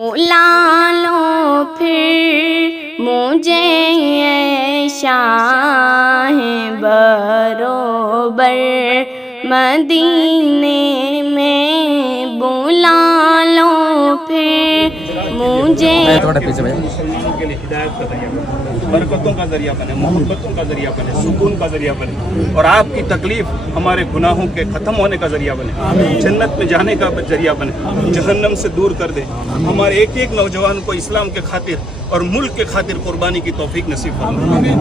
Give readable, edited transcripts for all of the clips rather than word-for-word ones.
بلا لو پھر مجھے اے شاہ بروبر مدینے میں، بلا لو پھر مجھے کے لیے ہدایت کا ذریعہ بنے، برکتوں کا ذریعہ بنے، محبتوں کا ذریعہ بنے، سکون کا ذریعہ بنے، اور آپ کی تکلیف ہمارے گناہوں کے ختم ہونے کا ذریعہ بنے، جنت میں جانے کا ذریعہ بنے، جہنم سے دور کر دے، ہمارے ایک ایک نوجوان کو اسلام کے خاطر اور ملک کے خاطر قربانی کی توفیق نصیب فرمائے۔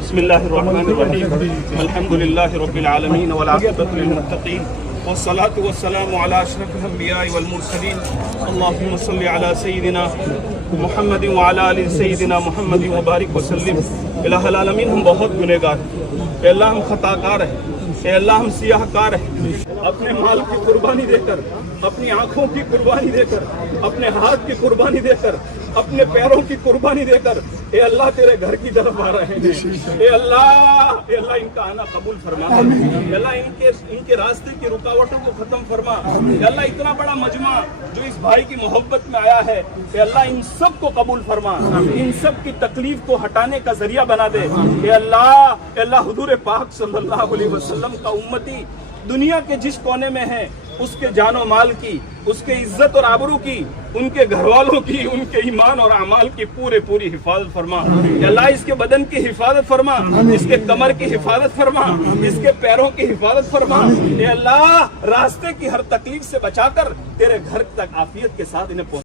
بسم اللہ الرحمن الرحیم، الحمدللہ رب العالمین والعاقبۃ للمتقین، والصلاة والسلام على اشرف الانبیاء والمرسلین، اللہم صل علی سیدنا محمد وعلی آل سیدنا محمد وبارک وسلم۔ الہ العالمین، ہم بہت گنہگار ہیں، اے اللہ ہم خطا کار ہیں، اے اللہ ہم سیاہ کار ہیں، اپنے مال کی قربانی دے کر، اپنی آنکھوں کی قربانی دے کر، اپنے ہاتھ کی قربانی دے کر، اپنے پیروں کی قربانی دے کر اے اللہ تیرے گھر کی طرف آ رہے ہیں۔ اے اللہ ان کا آنا قبول فرما، اے اللہ ان کے راستے کی رکاوٹوں کو ختم فرما، اے اللہ اتنا بڑا مجمع جو اس بھائی کی محبت میں آیا ہے، اے اللہ ان سب کو قبول فرما، ان سب کی تکلیف کو ہٹانے کا ذریعہ بنا دے۔ اے اللہ حضور پاک صلی اللہ علیہ وسلم کا امتی دنیا کے جس کونے میں ہے، اس کے جان و مال کی، اس کے عزت اور آبرو کی، ان کے گھر والوں کی، ان کے ایمان اور اعمال کی پوری حفاظت فرما۔ اے اللہ اس کے بدن کی حفاظت فرما، اس کے کمر کی حفاظت فرما، اس کے پیروں کی حفاظت فرما۔ اے اللہ راستے کی ہر تکلیف سے بچا کر تیرے گھر تک عافیت کے ساتھ انہیں پہنچا۔